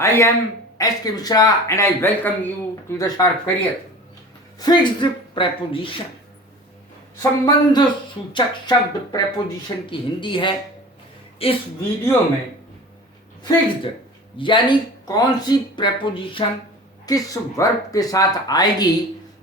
I am S.K. Mishra and I welcome you to the Sharp Career. Fixed preposition, संबंध सूचक शब्द preposition की हिंदी है। इस वीडियो में फिक्स्ड यानी कौन सी preposition किस वर्ब के साथ आएगी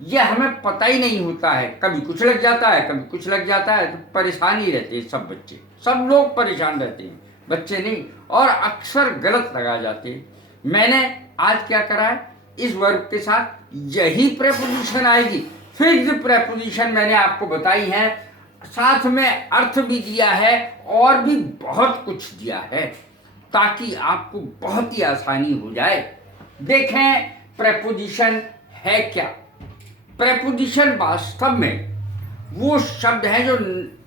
यह हमें पता ही नहीं होता है। कभी कुछ लग जाता है, कभी कुछ लग जाता है, तो परेशानी रहती है। सब बच्चे, सब लोग परेशान रहते हैं, बच्चे नहीं, और अक्सर गलत लगा जाते हैं। मैंने आज क्या करा है, इस वर्ब के साथ यही प्रेपोजिशन आएगी, फिक्स्ड प्रेपोजिशन मैंने आपको बताई है, साथ में अर्थ भी दिया है और भी बहुत कुछ दिया है ताकि आपको बहुत ही आसानी हो जाए। देखें प्रेपोजिशन है क्या। प्रेपोजिशन वास्तव में वो शब्द हैं जो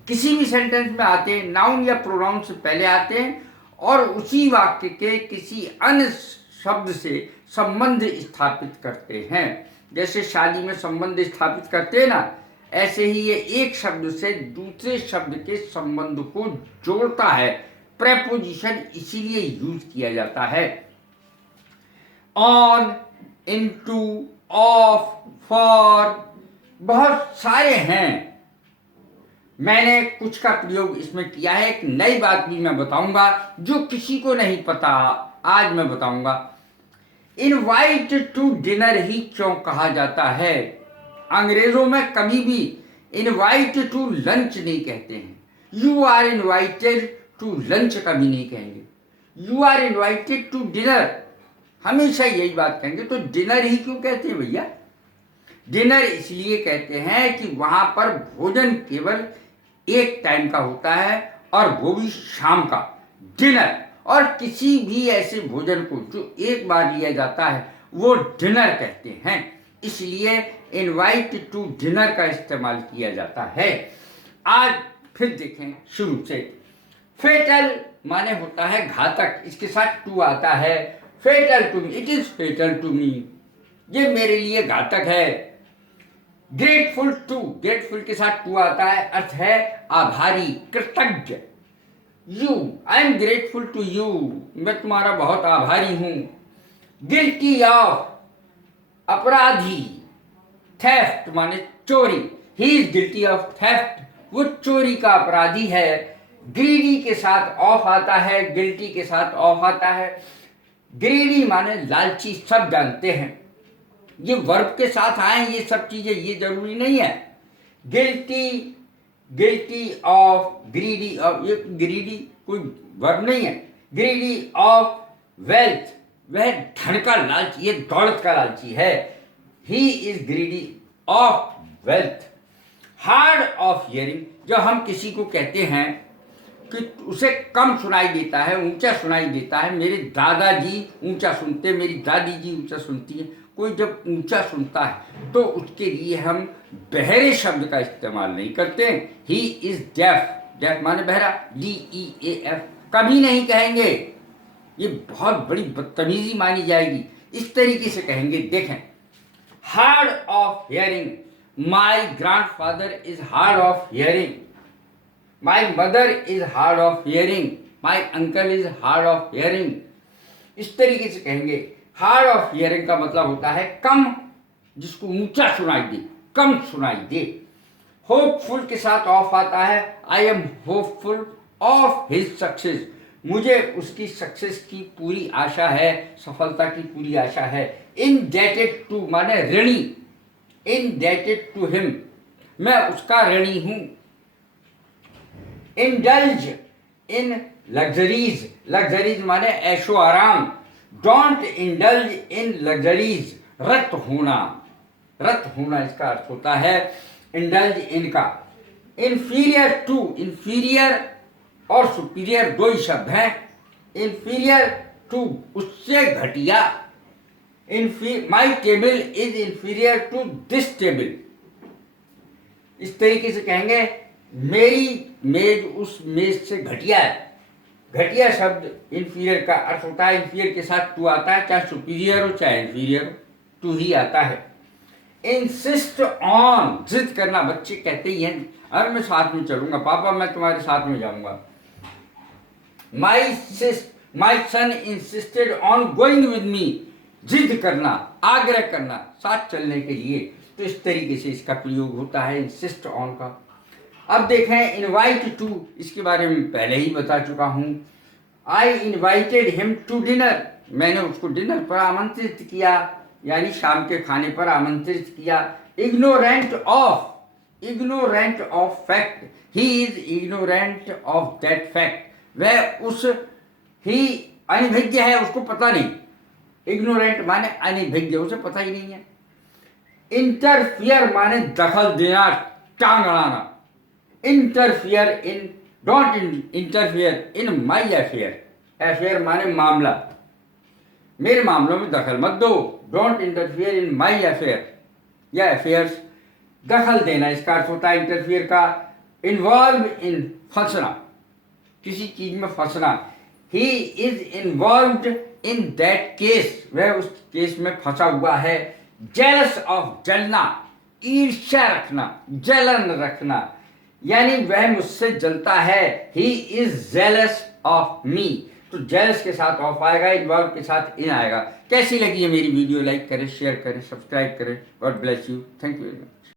किसी भी सेंटेंस में आते हैं, नाउन या प्रोनाउन से पहले आते हैं और उसी वाक्य के किसी अन्य शब्द से संबंध स्थापित करते हैं। जैसे शादी में संबंध स्थापित करते हैं ना, ऐसे ही ये एक शब्द से दूसरे शब्द के संबंध को जोड़ता है। प्रेपोजिशन इसीलिए यूज किया जाता है। ऑन, इनटू, ऑफ, फॉर, बहुत सारे हैं। मैंने कुछ का प्रयोग इसमें किया है। एक नई बात भी मैं बताऊंगा जो किसी को नहीं पता, आज मैं बताऊंगा। इनवाइट टू डिनर ही क्यों कहा जाता है? अंग्रेजों में कभी भी इनवाइट टू लंच नहीं कहते हैं। You are invited to lunch कभी नहीं कहेंगे। You are invited to dinner हमेशा यही बात कहेंगे। तो डिनर ही क्यों कहते हैं भैया? डिनर इसलिए कहते हैं कि वहां पर भोजन केवल एक टाइम का होता है और वो भी शाम का डिनर। और किसी भी ऐसे भोजन को जो एक बार लिया जाता है वो डिनर कहते हैं। इसलिए इनवाइट टू डिनर का इस्तेमाल किया जाता है। आज फिर देखें शुरू से। फेटल माने होता है घातक, इसके साथ टू आता है। Fatal to me, it is fatal to me, ये मेरे लिए घातक है। ग्रेटफुल टू, ग्रेटफुल के साथ टू आता है, अर्थ है आभारी, कृतज्ञ। You, I am grateful to you, मैं तुम्हारा बहुत आभारी हूं। गिल्टी ऑफ, अपराधी। थेफ्ट माने चोरी, he is guilty of theft, वो चोरी का अपराधी है। ग्रीडी के साथ ऑफ आता है, गिल्टी के साथ ऑफ आता है। ग्रीडी माने लालची, सब जानते हैं। ये वर्ब के साथ आए ये सब चीजें, ये जरूरी नहीं है। Guilty, guilty of, greedy of, ये ग्रीडी कोई वर्ब नहीं है। ग्रीडी ऑफ वेल्थ, वह धन का लालची, ये दौलत का लालची है। He is greedy of wealth. Hard of hearing, जब हम किसी को कहते हैं कि उसे कम सुनाई देता है, ऊंचा सुनाई देता है। मेरे दादाजी ऊंचा सुनते, मेरी दादी जी ऊंचा सुनती है। कोई जब ऊंचा सुनता है तो उसके लिए हम बहरे शब्द का इस्तेमाल नहीं करते। ही इज डेफ, डेफ माने बहरा, DEAF कभी नहीं कहेंगे, ये बहुत बड़ी बदतमीजी मानी जाएगी। इस तरीके से कहेंगे। देखें, hard of hearing, my grandfather is hard of hearing. My mother is hard of hearing. My uncle is hard of hearing. इस तरीके से कहेंगे। हार्ड ऑफ हियरिंग का मतलब होता है कम, जिसको ऊंचा सुनाई दे, कम सुनाई दे। होपफुल के साथ ऑफ आता है। I am hopeful of his success, मुझे उसकी सक्सेस की पूरी आशा है, सफलता की पूरी आशा है। इनडेटेड टू माने ऋणी, इनडेटेड टू हिम, मैं उसका ऋणी हूं। इंडल्ज इन लग्जरीज, लग्जरीज माने ऐशो आराम। डोंट इंडल्ज इन लग्जरीज, रत होना, रत होना इसका अर्थ होता है इंडल्ज इन का। इंफीरियर टू, इंफीरियर और सुपीरियर दो ही शब्द हैं। इंफीरियर टू, उससे घटिया। My table is inferior to this table, इस तरीके से कहेंगे मेरी मेज उस मेज से घटिया है। घटिया शब्द इंफीरियर का अर्थ होता है। इंफीरियर के साथ टू आता है, चाहे सुपीरियर हो चाहे इंफीरियर, टू ही आता है। इंसिस्ट ऑन, जिद करना, बच्चे कहते ही हैं अरे मैं साथ में चलूंगा, पापा मैं तुम्हारे साथ में जाऊंगा। My sis, my son insisted on going with me, जिद करना, आग्रह करना साथ चलने के लिए। तो इस तरीके से इसका प्रयोग होता है इंसिस्ट ऑन का। अब देखें इनवाइट टू, इसके बारे में पहले ही बता चुका हूं। I invited him to dinner, मैंने उसको डिनर पर आमंत्रित किया, यानी शाम के खाने पर आमंत्रित किया। Ignorant of fact, he is ignorant of that fact, वह उस ही अनभिज्ञ है, उसको पता नहीं। इग्नोरेंट माने अनभिज्ञ, उसे पता ही नहीं है। इंटरफियर माने दखल देना, टांग अड़ाना। Interfere in, don't interfere in my affair, affair माने मामला, मेरे मामलों में दखल मत दो। Don't interfere in my affair या अफेयर्स, दखल देना इसका अर्थ होता है इंटरफियर का। इन्वॉल्व इन, फंसना, किसी चीज में फंसना। He is involved in that case, वह उस केस में फंसा हुआ है। जेलस ऑफ, जलना, ईर्ष्या रखना, जलन रखना, यानी वह मुझसे जलता है। He is jealous of me, तो जेलस के साथ ऑफ आएगा, इन्वॉल्व के साथ इन आएगा। कैसी लगी है मेरी वीडियो? लाइक करें, शेयर करें, सब्सक्राइब करें। God bless you, thank you very much.